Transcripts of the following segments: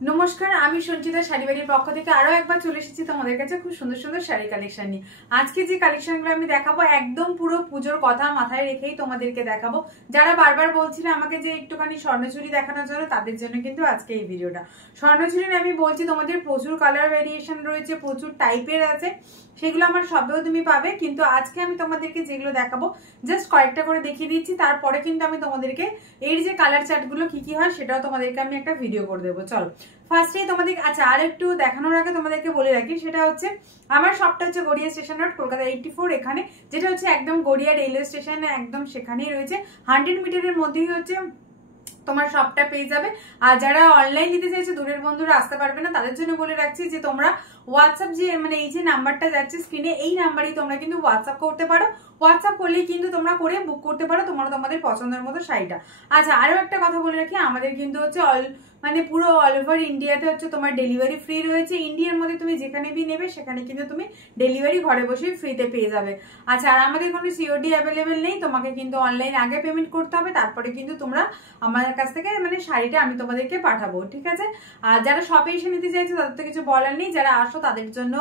নমস্কার, আমি সঞ্চিতা শাড়িবাড়ির পক্ষ থেকে আরো একবার চলে এসেছি তোমাদের কাছে খুব সুন্দর সুন্দর শাড়ি কালেকশন নিয়ে। আজকে যে কালেকশনগুলো আমি দেখাবো একদম পুরো পুজোর কথা মাথায় রেখেই তোমাদেরকে দেখাবো। যারা বারবার বলছিল আমাকে যে একটুখানি স্বর্ণচুরি দেখানোর জন্য, তাদের জন্য কিন্তু আজকে এই ভিডিওটা। স্বর্ণচুরি আমি বলছি তোমাদের প্রচুর কালার ভ্যারিয়েশন রয়েছে, প্রচুর টাইপের আছে, সেগুলো আমার সবেও তুমি পাবে। কিন্তু আজকে আমি তোমাদেরকে যেগুলো দেখাবো জাস্ট কয়েকটা করে দেখিয়ে দিচ্ছি, তারপরে কিন্তু আমি তোমাদেরকে এর যে কালার চার্টগুলো কি কি হয় সেটাও তোমাদেরকে আমি একটা ভিডিও করে দেবো। চলো ফার্স্টে তোমাদের আচ্ছা আর একটু দেখানোর আগে তোমাদেরকে বলে রাখি, সেটা হচ্ছে আমার শপটা হচ্ছে গড়িয়া স্টেশন রোড, কলকাতা 84, এখানে যেটা হচ্ছে একদম গড়িয়া রেলওয়ে স্টেশন একদম সেখানেই রয়েছে। 100 মিটারের মধ্যেই হচ্ছে তোমার শপটা পেয়ে যাবে। আর যারা অনলাইন নিতে চাইছে, দূরের বন্ধুরা আসতে পারবে না, তাদের জন্য বলে রাখছি যে তোমরা হোয়াটসঅ্যাপ যে এই যে নাম্বারটা যাচ্ছে স্ক্রিনে, এই নাম্বারেই তোমরা কিন্তু হোয়াটসঅ্যাপ করতে পারো। হোয়াটসঅ্যাপ করলেই কিন্তু তোমরা করে বুক করতে পারো তোমাদের পছন্দের মতো শাড়িটা। আচ্ছা আরো একটা কথা বলে রাখি, আমাদের কিন্তু হচ্ছে পুরো অল ওভার ইন্ডিয়াতে হচ্ছে তোমার ডেলিভারি ফ্রি রয়েছে। ইন্ডিয়ার মধ্যে তুমি যেখানে বি নেবে সেখানে কিন্তু তুমি ডেলিভারি ঘরে বসেই ফ্রিতে পেয়ে যাবে। আচ্ছা আর আমাদের কোনো সিওডি অ্যাভেলেবেল নেই, তোমাকে কিন্তু অনলাইন আগে পেমেন্ট করতে হবে, তারপরে কিন্তু তোমরা আমাদের কাছ থেকে শাড়িটা আমি তোমাদেরকে পাঠাবো, ঠিক আছে। আর যারা শপে এসে নিতে চাইছো তাদের তো কিছু বলার নেই, যারা আসো তাদের জন্য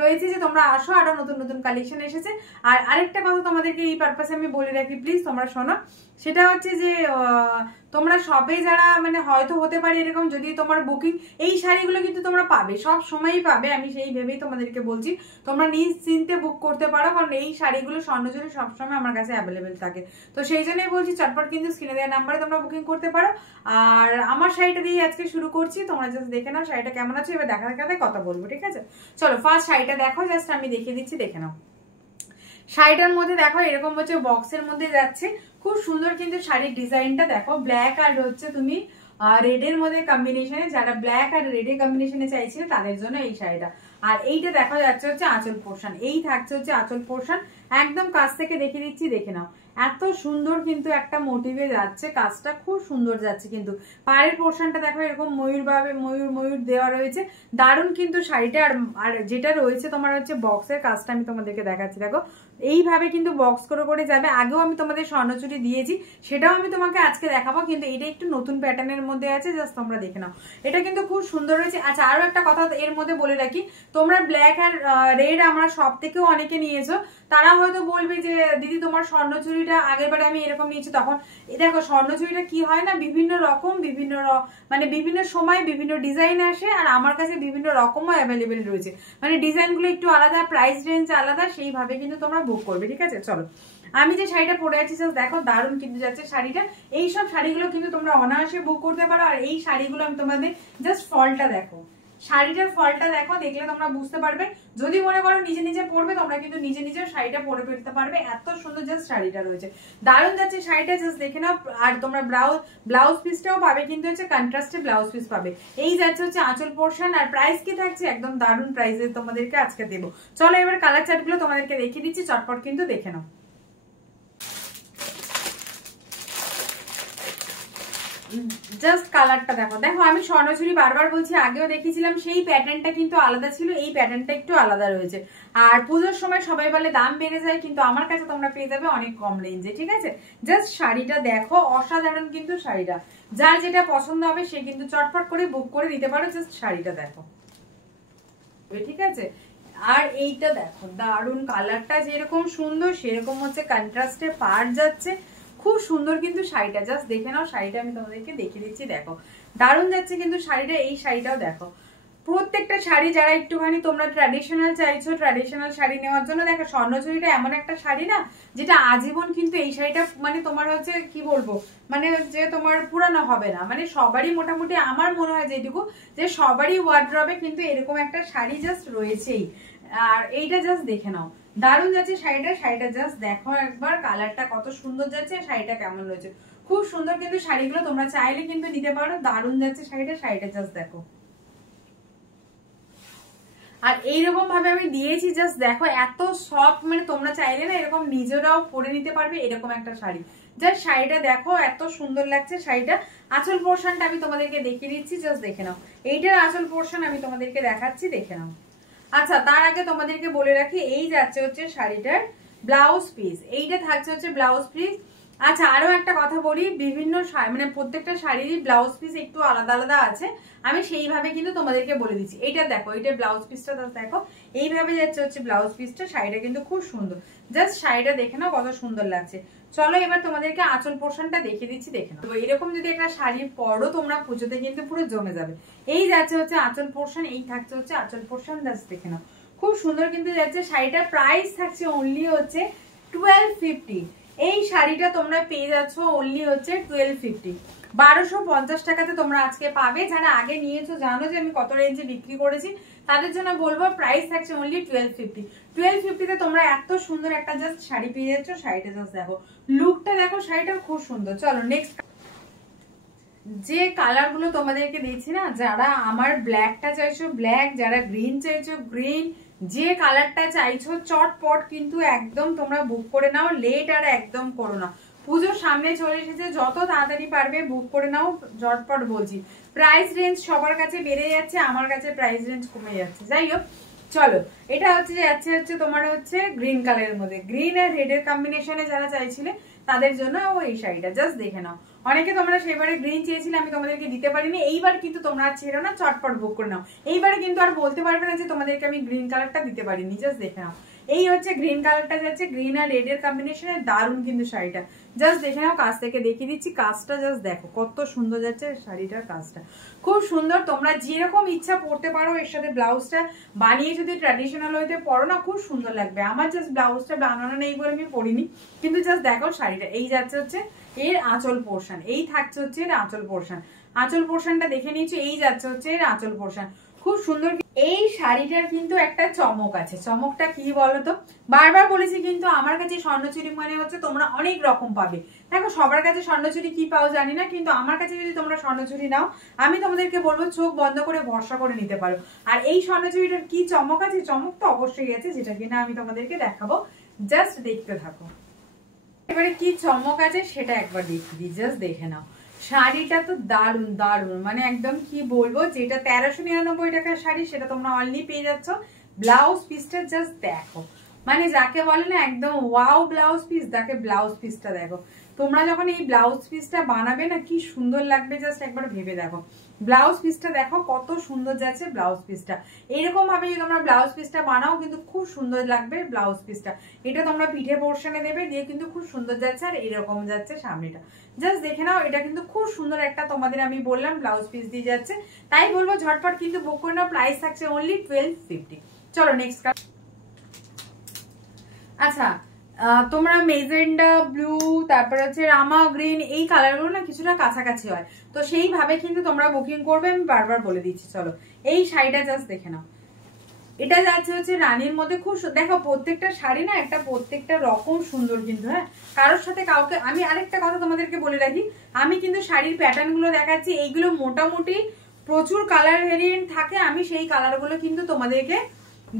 রয়েছে যে তোমরা আসো, আরো নতুন নতুন কালেকশন এসেছে। আর আরেকটা কথা তোমাদেরকে এই পারপাসে আমি বলে রাখি, প্লিজ তোমরা শোনো, সেটা হচ্ছে যে তোমরা শপে যারা হয়তো হতে পারে এরকম, যদি তোমার বুকিং, এই শাড়িগুলো কিন্তু তোমরা পাবে, সব সময়ই পাবে, আমি সেই ভেবেই তোমাদেরকে বলছি তোমরা নিশ্চিন্তে বুক করতে পারো, কারণ এই শাড়িগুলো স্বর্ণচুরি সবসময় আমার কাছে অ্যাভেলেবেল থাকে। তো সেই জন্যই বলছি চটপট কিন্তু স্ক্রিনে দেওয়া নাম্বারে তোমরা বুকিং করতে পারো। আর আমার শাড়িটা দিয়ে আজকে শুরু করছি, তোমরা জাস্ট দেখে নাও শাড়িটা কেমন আছে, এবার দেখা দেখাতে কথা বলবো, ঠিক আছে। চলো ফার্স্ট শাড়িটা দেখো, জাস্ট আমি দেখিয়ে দিচ্ছি, দেখে নাও। শাড়িটার মধ্যে দেখো এরকম হচ্ছে বক্সের মধ্যে যাচ্ছে, খুব সুন্দর কিন্তু শাড়ির ডিজাইনটা দেখো, ব্ল্যাক আর হচ্ছে তুমি রেডের মধ্যে কম্বিনেশনে, যারা ব্ল্যাক আর রেডের কম্বিনেশনে চাইছিল তাদের জন্য এই শাড়িটা। আর এইটা দেখা যাচ্ছে হচ্ছে আঁচল পোর্শন, এই থাকছে হচ্ছে আঁচল পোর্শন, একদম কাছ থেকে দেখিয়ে দিচ্ছি, দেখে নাও। এত সুন্দর কিন্তু একটা মোটিভে যাচ্ছে, কাজটা খুব সুন্দর যাচ্ছে। কিন্তু পাড়ের পোর্শনটা দেখো এরকম ময়ূর দেওয়া রয়েছে, দারুণ কিন্তু শাড়িটা। আর যেটা রয়েছে তোমার হচ্ছে বক্সের কাজটা আমি তোমাদেরকে দেখাচ্ছি, দেখো এইভাবে কিন্তু বক্স করে করে যাবে। আগেও আমি তোমাদের স্বর্ণচুরি দিয়েছি, সেটাও আমি তোমাকে আজকে দেখাবো, কিন্তু এটা একটু নতুন প্যাটার্নের মধ্যে আছে, জাস্ট তোমরা দেখে নাও, এটা কিন্তু খুব সুন্দর রয়েছে। আচ্ছা আরো একটা কথা এর মধ্যে বলে রাখি, তোমরা ব্ল্যাক আর রেড আমরা সব থেকেও অনেকে নিয়েছো, তারা হয়তো বলবে যে দিদি তোমার স্বর্ণচুরিটা আগের বারে আমি এরকম নিয়েছি, তখন দেখো স্বর্ণচুরিটা কি হয় না, বিভিন্ন রকম বিভিন্ন সময় বিভিন্ন ডিজাইন আসে, আর আমার কাছে বিভিন্ন রকমও অ্যাভেলেবেল রয়েছে, ডিজাইনগুলো একটু আলাদা, প্রাইস রেঞ্জ আলাদা, সেইভাবে কিন্তু তোমরা বুক করবে, ঠিক আছে। চলো আমি যে শাড়িটা পরে আছি জাস্ট দেখো, দারুণ কিন্তু যাচ্ছে শাড়িটা। এইসব শাড়িগুলো কিন্তু তোমরা অনায়াসে বুক করতে পারো। আর এই শাড়িগুলো আমি তোমাদের জাস্ট ফলটা দেখো, শাড়িটার ফলটা দেখো, দেখলে তোমরা বুঝতে পারবে। যদি মনে করো নিজে নিজে পরবে, তোমরা কিন্তু নিজে নিজে শাড়িটা পরে ফেলতে পারবে, এত সুন্দর জাস্ট শাড়িটা রয়েছে, দারুণ যাচ্ছে শাড়িটা, জাস্ট দেখে নাও। আর তোমরা ব্লাউজ পিসটাও পাবে, কিন্তু হচ্ছে কন্ট্রাস্টে ব্লাউজ পিস পাবে। এই যাচ্ছে হচ্ছে আঁচল পোর্শন। আর প্রাইস কি থাকছে, একদম দারুণ প্রাইসে তোমাদেরকে আজকে দেবো। চলো এবার কালার চার্টগুলো তোমাদেরকে দেখিয়ে দিচ্ছি, চটপট কিন্তু দেখে নাও। জাস্ট কালারটা দেখো, দেখো আমি স্বর্ণচুরি বারবার বলছি, আগেও দেখিয়েছিলাম, সেই প্যাটার্নটা কিন্তু আলাদা ছিল, এই প্যাটার্নটা একটু আলাদা রয়েছে। আর পুজোর সময় সবাই বলে দাম বেড়ে যায়, কিন্তু আমার কাছে তোমরা পেয়ে যাবে অনেক কম রেঞ্জে, ঠিক আছে। জাস্ট শাড়িটা দেখো, অসাধারণ কিন্তু শাড়িটা, যার যেটা পছন্দ হবে সে কিন্তু চটপট করে বুক করে দিতে পারো। জাস্ট শাড়িটা দেখো, ঠিক আছে। আর এইটা দেখো, দারুণ কালারটা যেরকম সুন্দর সেরকম হচ্ছে কন্ট্রাস্টে পাড় যাচ্ছে, খুব সুন্দর কিন্তু শাড়িটা, জাস্ট দেখে নাও। শাড়িটা আমি তোমাদেরকে দেখিয়ে দিচ্ছি, দেখো দারুণ যাচ্ছে কিন্তু শাড়িটা। এই শাড়িটাও দেখো, প্রত্যেকটা শাড়ি যারা একটুখানি তোমরা ট্র্যাডিশনাল চাইছো, ট্র্যাডিশনাল শাড়ি নেওয়ার জন্য, দেখো স্বর্ণচুরিটা এমন একটা শাড়ি না, যেটা আজীবন কিন্তু এই শাড়িটা তোমার হচ্ছে কি বলবো, যে তোমার পুরানো হবে না, সবারই মোটামুটি আমার মনে হয় যেটুকু, যে সবারই ওয়ার্ড্রবে কিন্তু এরকম একটা শাড়ি জাস্ট রয়েছেই। আর এইটা জাস্ট দেখে নাও, দারুণ যাচ্ছে শাড়িটা। শাড়িটা জাস্ট দেখো একবার, কালারটা কত সুন্দর যাচ্ছে, শাড়িটা কেমন রয়েছে, খুব সুন্দর কিন্তু শাড়িগুলো তোমরা চাইলে কিন্তু নিতে পারো, দারুণ যাচ্ছে শাড়িটা। শাড়িটা জাস্ট দেখো, আর এইরকম ভাবে আমি দিয়েছি, জাস্ট দেখো এত সফট, তোমরা চাইলে না এরকম নিজেরাও পরে নিতে পারবে এরকম একটা শাড়ি। জাস্ট শাড়িটা দেখো, এত সুন্দর লাগছে শাড়িটা। আঁচল পোর্শনটা আমি তোমাদেরকে দেখিয়ে দিচ্ছি, জাস্ট দেখে নাও। এইটার আঁচল পোর্শন আমি তোমাদেরকে দেখাচ্ছি, দেখে নাও। আচ্ছা তার আগে তোমাদেরকে বলে রাখি, এই যাচ্ছে হচ্ছে শাড়িটার ব্লাউজ পিস, এইটা থাকছে হচ্ছে ব্লাউজ পিস। আচ্ছা আরো একটা কথা বলি, বিভিন্ন মানে প্রত্যেকটা শাড়িরই ব্লাউজ পিস একটু আলাদা আলাদা আছে, আমি সেইভাবে কিন্তু তোমাদেরকে বলে দিচ্ছি। এইটা দেখো, এটা ব্লাউজ পিসটা দেখো, এইভাবে যাচ্ছে হচ্ছে ব্লাউজ পিসটা। শাড়িটা কিন্তু খুব সুন্দর, জাস্ট শাড়িটা দেখে নাও কত সুন্দর লাগছে। চলো এবার তোমাদেরকে আঁচল পোর্শনটা দেখিয়ে দিচ্ছি, দেখে নাও। এরকম যদি একটা শাড়ি পরো তোমরা পুজোতে কিন্তু পুরো জমে যাবে। এই যাচ্ছে হচ্ছে আঁচল পোর্শন, এই থাকছে হচ্ছে আঁচল পোর্শন, জাস্ট দেখে নাও খুব সুন্দর কিন্তু যাচ্ছে। শাড়িটার প্রাইস থাকছে অনলি হচ্ছে 1250। এই শাড়িটা তোমরা পেয়ে যাচ্ছ অনলি হচ্ছে 1250, 1250 টাকাতে তোমরা আজকে পাবে। যারা আগে নিয়েছো জানো যে আমি কত রেঞ্জে বিক্রি করেছি, তাদের জন্য বলবো প্রাইস থাকছে অনলি 1250। 1250 তোমরা এত সুন্দর একটা জাস্ট শাড়ি পেয়ে যাচ্ছ। শাড়িটা জাস্ট দেখো, লুকটা দেখো, শাড়িটা খুব সুন্দর। চলো নেক্সট যে কালার গুলো তোমাদেরকে দিচ্ছি না, যারা আমার ব্ল্যাকটা চাইছো ব্ল্যাক, যারা গ্রিন চাইছো গ্রিন, যে কালারটা চাইছো চটপট কিন্তু একদম তোমরা বুক করে নাও, লেট আর একদম করো না। পুজোর সামনে চলে এসেছে, যত তাড়াতাড়ি পারবে বুক করে নাও, ঝটপট বলছি। প্রাইস রেঞ্জ সবার কাছে বেড়ে যাচ্ছে, আমার কাছে প্রাইস রেঞ্জ কমে যাচ্ছে। যাই হোক চলো, এটা হচ্ছে যাচ্ছে হচ্ছে তোমার হচ্ছে গ্রিন কালারের মধ্যে, গ্রিন আর রেড এর কম্বিনেশনে যারা চাইছিলে তাদের জন্য এই শাড়িটা জাস্ট দেখে নাও। অনেকে তোমরা সেবারে গ্রিন চেয়েছিলে, আমি তোমাদেরকে দিতে পারিনি। এইবার কিন্তু তোমরা ছেড়ো না, চটপট বুক করে নাও। এইবারে কিন্তু আর বলতে পারবে না যে তোমাদেরকে আমি গ্রিন কালারটা দিতে পারিনি, জাস্ট দেখে নাও। এই হচ্ছে গ্রিন কালারটা যাচ্ছে, গ্রিন আর রেড এর কম্বিনেশনে দারুণ কিন্তু শাড়িটা, জাস্ট দেখে নাও। কাছ থেকে দেখিয়ে দিচ্ছি, কাজটা জাস্ট দেখো কত সুন্দর যাচ্ছে শাড়িটার কাজটা, খুব সুন্দর। তোমরা যেরকম ইচ্ছা পরতে পারো, এর সাথে ব্লাউজটা বানিয়ে যদি ট্র্যাডিশনাল হইতে পরো না, খুব সুন্দর লাগবে। আমার জাস্ট ব্লাউজটা বানানো নেই বলে আমি পরিনি, কিন্তু জাস্ট দেখো শাড়িটা। এই যাচ্ছে হচ্ছে এর আঁচল পোর্শন, এই থাকছে হচ্ছে এর আঁচল পোর্শন। আঁচল পোর্শনটা দেখে নিচ্ছি, এই যাচ্ছে হচ্ছে এর আঁচল পোর্শন, খুব সুন্দর। এই শাড়িটার কিন্তু একটা চমক আছে, চমকটা কি বলতো? বারবার বলেছি কিন্তু আমার কাছে স্বর্ণচুরি মানে হচ্ছে তোমরা অনেক রকম পাবে। দেখো সবার কাছে স্বর্ণচুরি কি পাও জানি না, কিন্তু আমার কাছে যদি তোমরা স্বর্ণচুরি নাও, আমি তোমাদেরকে বলবো চোখ বন্ধ করে ভরসা করে নিতে পারো। আর এই স্বর্ণচুরিটার কি চমক আছে? চমক তো অবশ্যই আছে, যেটা কিনা আমি তোমাদেরকে দেখাবো, জাস্ট দেখতে থাকো। এবারে কি চমক আছে সেটা একবার দেখিয়ে দিই, জাস্ট দেখে নাও। শাড়িটা তো দারুন দারুন, মানে একদম কি বলবো, যেটা 1399 টাকার শাড়ি সেটা তোমরা অলরেডি পেয়ে যাচ্ছ। ব্লাউজ পিসটা জাস্ট দেখো, মানে যাকে বলে না একদম ওয়াও ব্লাউজ পিস, তাকে ব্লাউজ পিসটা দেখো। তোমরা যখন এই ব্লাউজ পিসটা বানাবে না, কি সুন্দর লাগবে, জাস্ট একবার ভেবে দেখো। ব্লাউজ পিসটা দেখো কত সুন্দর যাচ্ছে ব্লাউজ পিসটা। এরকম ভাবে যদি তোমরা ব্লাউজ পিসটা বানাও কিন্তু খুব সুন্দর লাগবে ব্লাউজ পিসটা। এটা তোমরা পিঠে পোর্শনে দেবে, দিয়ে কিন্তু খুব সুন্দর যাচ্ছে। আর এরকম যাচ্ছে সামনেটা, জাস্ট দেখে নাও। এটা কিন্তু খুব সুন্দর একটা তোমাদের আমি বললাম ব্লাউজ পিস দিয়ে যাচ্ছে, তাই বলবো ঝটপট কিন্তু বুক করে নাও। প্রাইস থাকছে অনলি 1250। চলো নেক্সট। আচ্ছা তোমরা মেজেন্ডা ব্লু, তারপর হচ্ছে রামা গ্রিন, এই কালারগুলো না কিছুটা কাছাকাছি হয়, তো সেইভাবে কিন্তু তোমরা বুকিং করবে, আমি বারবার বলে দিচ্ছি। চলো এই শাড়িটা জাস্ট দেখে নাও, এটা যাচ্ছে হচ্ছে রানীর মধ্যে, খুব দেখো প্রত্যেকটা শাড়ি না একটা প্রত্যেকটা রকম সুন্দর কিন্তু। হ্যাঁ, কারোর সাথে কাউকে আমি আরেকটা কথা তোমাদেরকে বলে রাখি, আমি কিন্তু শাড়ির প্যাটার্ন গুলো দেখাচ্ছি, এইগুলো মোটামুটি প্রচুর কালার ভেরিয়েন্ট থাকে, আমি সেই কালার গুলো কিন্তু তোমাদেরকে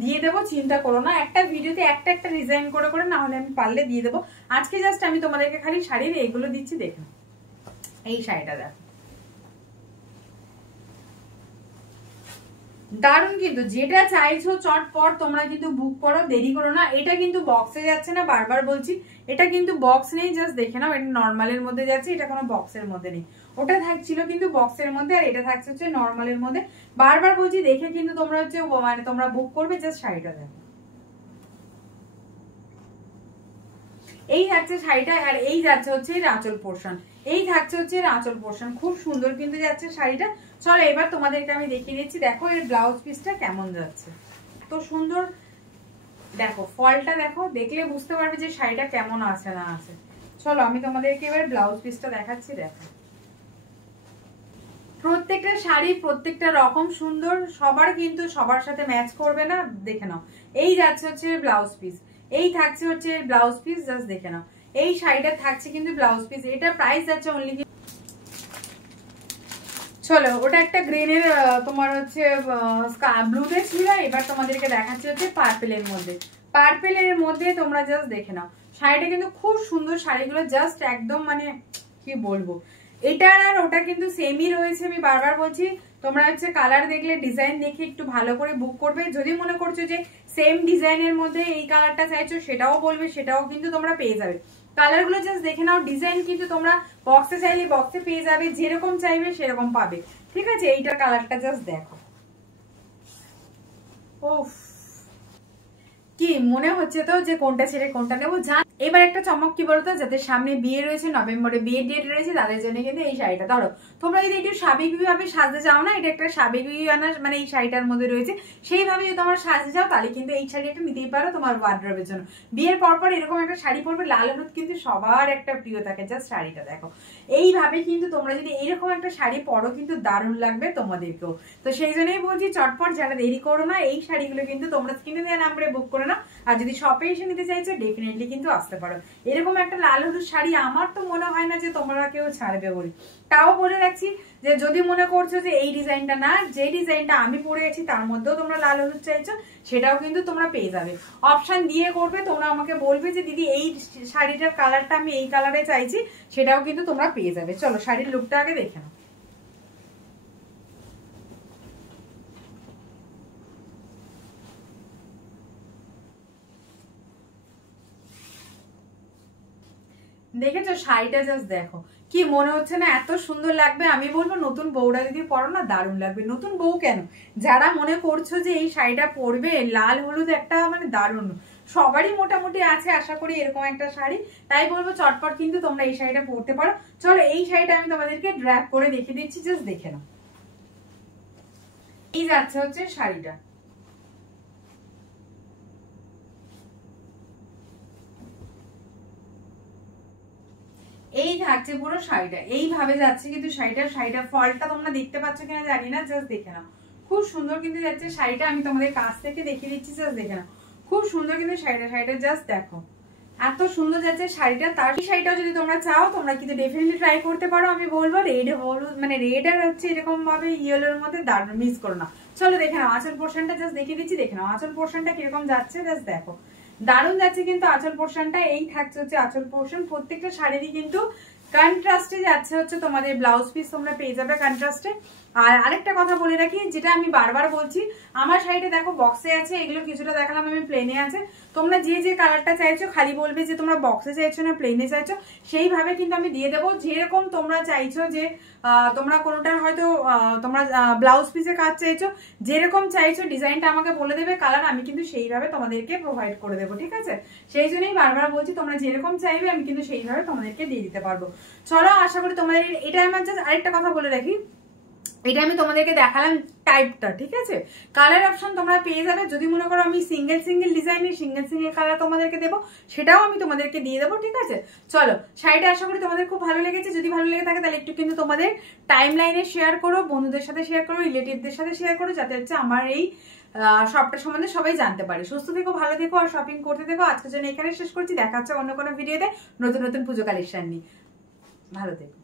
দিয়ে দেবো, চিন্তা করো না। একটা ভিডিওতে একটা একটা ডিজাইন করে করে না হলে আমি পারলে দিয়ে দেবো। আজকে জাস্ট আমি তোমাদেরকে খালি শাড়ির এগুলো দিচ্ছি, দেখো এই শাড়িটা দেখো দারুন কিন্তু, যেটা চাইছো চটপট তোমরা কিন্তু বুক করো, দেরি করো না। এটা কিন্তু বক্সে যাচ্ছে না, বারবার বলছি, এটা কিন্তু বক্স নেই, জাস্ট দেখে নাও। এটা নর্মালের মধ্যে যাচ্ছে, এটা কোনো বক্সের মধ্যে নেই। ওটা থাকছিল কিন্তু বক্সের মধ্যে, আর এটা থাকছে হচ্ছে নর্মালের মধ্যে। বারবার বলছি দেখে কিন্তু তোমরা হচ্ছে মানে তোমরা বুক করবে, জাস্ট শাড়িটা দেখো। এই যাচ্ছে শাড়িটা, আর এই যাচ্ছে হচ্ছে এর আঁচল পোর্শন, এই থাকছে হচ্ছে এর আঁচল পোর্শন, খুব সুন্দর কিন্তু যাচ্ছে শাড়িটা। চলো এবার তোমাদেরকে আমি দেখিয়ে দিচ্ছি, দেখো এর ব্লাউজ পিসটা কেমন যাচ্ছে, তো সুন্দর। দেখো ফলটা দেখো, দেখলে বুঝতে পারবে যে শাড়িটা কেমন আছে না আছে। চলো আমি তোমাদেরকে এবার ব্লাউজ পিসটা দেখাচ্ছি, দেখো প্রত্যেকটা শাড়ি প্রত্যেকটা রকম সুন্দর, সবার কিন্তু সবার সাথে ম্যাচ করবে না, দেখে নাও। এই যাচ্ছে হচ্ছে ব্লাউজ পিস, এই থাকছে হচ্ছে ব্লাউজ পিস, জাস্ট দেখে নাও। এই শাড়িটা থাকছে কিন্তু ব্লাউজ পিস, এটা প্রাইস যাচ্ছে অনলি। চলো ওটা একটা গ্রিনের তোমার হচ্ছে ব্লুতে ছিল, এবার তোমাদেরকে দেখাচ্ছি হচ্ছে পার্পেলের মধ্যে। পার্পেলের মধ্যে তোমরা জাস্ট দেখে নাও, শাড়িটা কিন্তু খুব সুন্দর। শাড়িগুলো জাস্ট একদম মানে কি বলবো, এটা আর ওটা কিন্তু সেমই রয়েছে। আমি বারবার বলছি তোমরা হচ্ছে কালার দেখলে ডিজাইন দেখে একটু ভালো করে বুক করবে। যদি মনে করছো যে সেম ডিজাইনের মধ্যে এই কালারটা চাইছো, সেটাও বলবে, সেটাও কিন্তু তোমরা পেয়ে যাবে। কালারগুলো জাস্ট দেখে নাও। ডিজাইন কিন্তু তোমরা বক্সে চাইলে বক্সে পেয়ে যাবে, যেরকম চাইবে সেরকম পাবে, ঠিক আছে। এইটার কালারটা জাস্ট দেখো, ওফ কি মনে হচ্ছে তো যে কোনটা ছেড়ে কোনটা নেবো। জান এবার একটা চমক কি বলতো, যাদের সামনে বিয়ে রয়েছে, নভেম্বরে বিয়ের ডেট রয়েছে, তাদের জন্য কিন্তু এই শাড়িটা। ধরো তোমরা যদি একটু স্বাভাবিকভাবে সাজতে চাও না, এটা একটা স্বাভাবিকানা মানে এই শাড়িটার মধ্যে রয়েছে, সেইভাবে যদি তোমরা সাজতে চাও তাহলে কিন্তু এই শাড়ি একটা নিতেই পারো তোমার ওয়ার্ড্রবের জন্য। বিয়ের পরপর এরকম একটা শাড়ি পরবে, লাল হলুদ কিন্তু সবার একটা প্রিয় থাকে। জাস্ট শাড়িটা দেখো, এইভাবে কিন্তু তোমরা যদি এইরকম একটা শাড়ি পরো কিন্তু দারুণ লাগবে তোমাদেরকেও। তো সেই জন্যই বলছি চটপট যারা দেরি করো না, এই শাড়িগুলো কিন্তু তোমরা স্ক্রিনে দেওয়া নাম্বারে বুক করে নাও। আর যদি শপে এসে নিতে চাইছো ডেফিনেটলি কিন্তু আসতে পারো। এরকম একটা লাল হলুদ শাড়ি আমার তো মনে হয় না যে তোমরা কেউ ছাড়বে বলি। তাও বলে রাখছি যে যদি মনে করছো যে এই ডিজাইনটা না, যে ডিজাইনটা আমি পরে গেছি তার মধ্যেও তোমরা লাল হলুদ চাইছো, সেটাও কিন্তু তোমরা পেয়ে যাবে। অপশন দিয়ে করবে, তোমরা আমাকে বলবে যে দিদি এই শাড়িটার কালারটা আমি এই কালারে চাইছি, সেটাও কিন্তু তোমরা পেয়ে যাবে। চলো শাড়ির লুকটা আগে দেখে নাও। দেখেছো শাড়িটা জাস্ট দেখো, কি মনে হচ্ছে না এত সুন্দর লাগবে। আমি বলবো নতুন বউরা যদি পরো না দারুণ লাগবে। নতুন বউ কেন, যারা মনে করছো যে এই শাড়িটা পরবে, লাল হলুদ একটা মানে দারুণ, সবারই মোটামুটি আছে আশা করি এরকম একটা শাড়ি। তাই বলবো চটপট কিন্তু তোমরা এই শাড়িটা পরতে পারো। চলো এই শাড়িটা আমি তোমাদেরকে ড্র্যাপ করে দেখিয়ে দিচ্ছি, জাস্ট দেখে নাও। এই যাচ্ছে হচ্ছে শাড়িটা, এই থাকছে পুরো শাড়িটা, এইভাবে যাচ্ছে কিন্তু শাড়িটা ফলটা তোমরা দেখতে পাচ্ছ কিনা জানি না, জাস্ট দেখে নাও। খুব সুন্দর কিন্তু যাচ্ছে শাড়িটা, আমি তোমাদের কাছ থেকে দেখিয়ে দিচ্ছি, জাস্ট দেখে নাও। খুব সুন্দর কিন্তু শাড়িটা জাস্ট দেখো, এত সুন্দর যাচ্ছে শাড়িটা। তার শাড়িটাও যদি তোমরা চাও তোমরা কিন্তু ডেফিনেটলি ট্রাই করতে পারো। আমি বলবো রেড হলুদ মানে রেড আর হচ্ছে এরকম ভাবে ইয়েলোর মধ্যে দারুণ মিস করো না। চলো দেখে নাও আঁচল পোর্শনটা, জাস্ট দেখিয়ে দিচ্ছি, দেখে নাও আঁচল পোর্শনটা কিরকম যাচ্ছে, জাস্ট দেখো দারুণ যাচ্ছে কিন্তু আঁচল পোর্শনটা। এই থাকছে হচ্ছে আঁচল পোর্শন, প্রত্যেকটা শাড়িরই কিন্তু কন্ট্রাস্টে যাচ্ছে হচ্ছে তোমাদের ব্লাউজ পিস তোমরা পেয়ে যাবে কন্ট্রাস্টে। আর আরেকটা কথা বলে রাখি, যেটা আমি বারবার বলছি, আমার শাড়িটা দেখো বক্সে আছে, এগুলো কিছুটা দেখালাম আমি প্লেনে আছে। তোমরা যে যে কালারটা চাইছো খালি বলবে যে তোমরা বক্সে চাইছো না প্লেনে চাইছো, সেইভাবে কিন্তু আমি দিয়ে দেবো। যেরকম তোমরা চাইছো যে তোমরা কোনোটার হয়তো তোমরা ব্লাউজ পিসে কাজ চাইছো, যেরকম চাইছো ডিজাইনটা আমাকে বলে দেবে, কালার আমি কিন্তু সেইভাবে তোমাদেরকে প্রোভাইড করে দেবো, ঠিক আছে। সেই জন্যই বারবার বলছি তোমরা যেরকম চাইবে আমি কিন্তু সেইভাবে তোমাদেরকে দিয়ে দিতে পারবো। চলো আশা করি তোমাদের এটা আমার জাস্ট আরেকটা কথা বলে রাখি, এটা আমি তোমাদেরকে দেখালাম টাইপটা, ঠিক আছে। কালার অপশন তোমরা পেয়ে যাবে। যদি মনে করো আমি সিঙ্গেল ডিজাইনের সিঙ্গেল কালার তোমাদেরকে দেবো, সেটাও আমি তোমাদেরকে দিয়ে দেবো, ঠিক আছে। চলো শাড়িটা আশা করি তোমাদের খুব ভালো লেগেছে। যদি ভালো লেগে থাকে তাহলে একটু কিন্তু তোমাদের টাইম লাইনে শেয়ার করো, বন্ধুদের সাথে শেয়ার করো, রিলেটিভদের সাথে শেয়ার করো, যাতে হচ্ছে আমার এই শপটা সম্বন্ধে সবাই জানতে পারে। সুস্থ থেকো, ভালো থেকো আর শপিং করতে থেকো। আজকের জন্য এখানে শেষ করছি, দেখা হচ্ছে অন্য কোনো ভিডিওতে নতুন নতুন পুজো কালেকশন নিয়ে। ভালো থেকো।